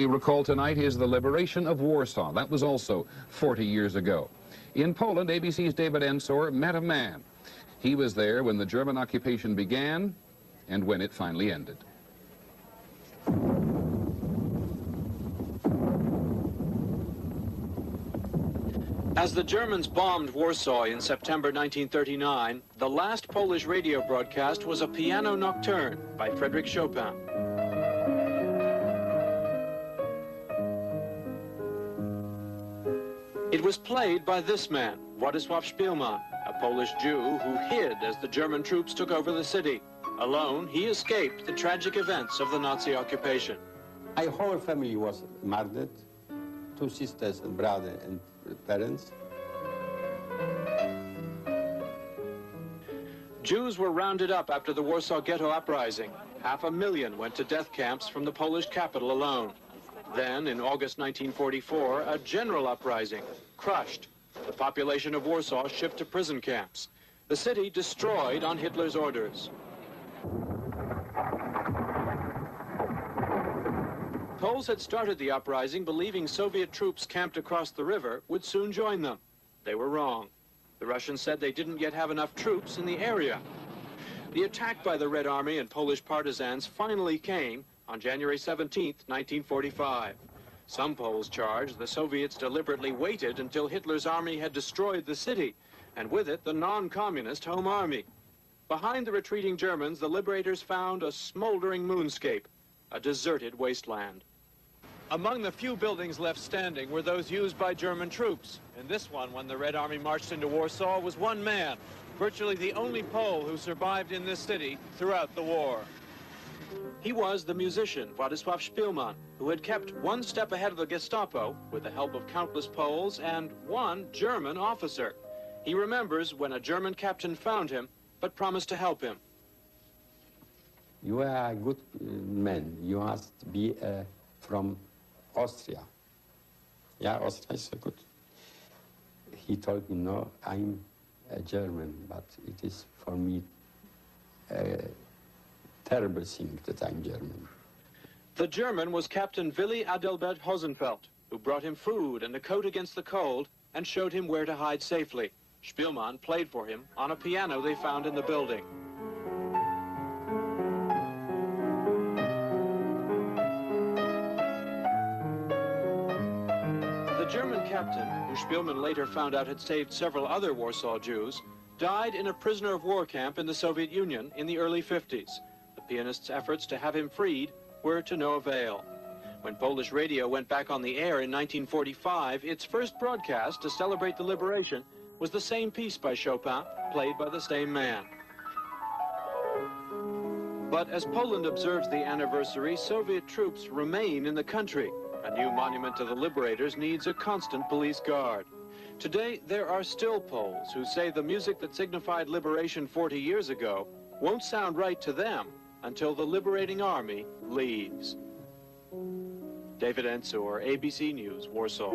We recall tonight is the liberation of Warsaw. That was also 40 years ago. In Poland, ABC's David Ensor met a man. He was there when the German occupation began and when it finally ended. As the Germans bombed Warsaw in September 1939, the last Polish radio broadcast was a piano nocturne by Frédéric Chopin. It was played by this man, Władysław Szpilman, a Polish Jew who hid as the German troops took over the city. Alone, he escaped the tragic events of the Nazi occupation. My whole family was murdered, 2 sisters and brother and parents. Jews were rounded up after the Warsaw Ghetto uprising. 500,000 went to death camps from the Polish capital alone. Then, in August 1944, a general uprising crushed. The population of Warsaw shipped to prison camps. The city destroyed on Hitler's orders. Poles had started the uprising believing Soviet troops camped across the river would soon join them. They were wrong. The Russians said they didn't yet have enough troops in the area. The attack by the Red Army and Polish partisans finally came on January 17, 1945. Some Poles charged the Soviets deliberately waited until Hitler's army had destroyed the city, and with it the non-communist Home Army. Behind the retreating Germans, the liberators found a smoldering moonscape, a deserted wasteland. Among the few buildings left standing were those used by German troops. And this one, when the Red Army marched into Warsaw, was one man, virtually the only Pole who survived in this city throughout the war. He was the musician, Władysław Szpilman, who had kept one step ahead of the Gestapo with the help of countless Poles and one German officer. He remembers when a German captain found him, but promised to help him. You are a good man. You must be from Austria. Yeah, Austria is so good. He told me, no, I'm a German, but it is for me a terrible thing that I'm German. The German was Captain Willi Adelbert Hosenfeld, who brought him food and a coat against the cold and showed him where to hide safely. Szpilman played for him on a piano they found in the building. The German captain, who Szpilman later found out had saved several other Warsaw Jews, died in a prisoner of war camp in the Soviet Union in the early 50s. The pianist's efforts to have him freed were to no avail. When Polish radio went back on the air in 1945, its first broadcast to celebrate the liberation was the same piece by Chopin, played by the same man. But as Poland observes the anniversary, Soviet troops remain in the country. A new monument to the liberators needs a constant police guard. Today, there are still Poles who say the music that signified liberation 40 years ago won't sound right to them until the liberating army leaves. David Ensor, ABC News, Warsaw.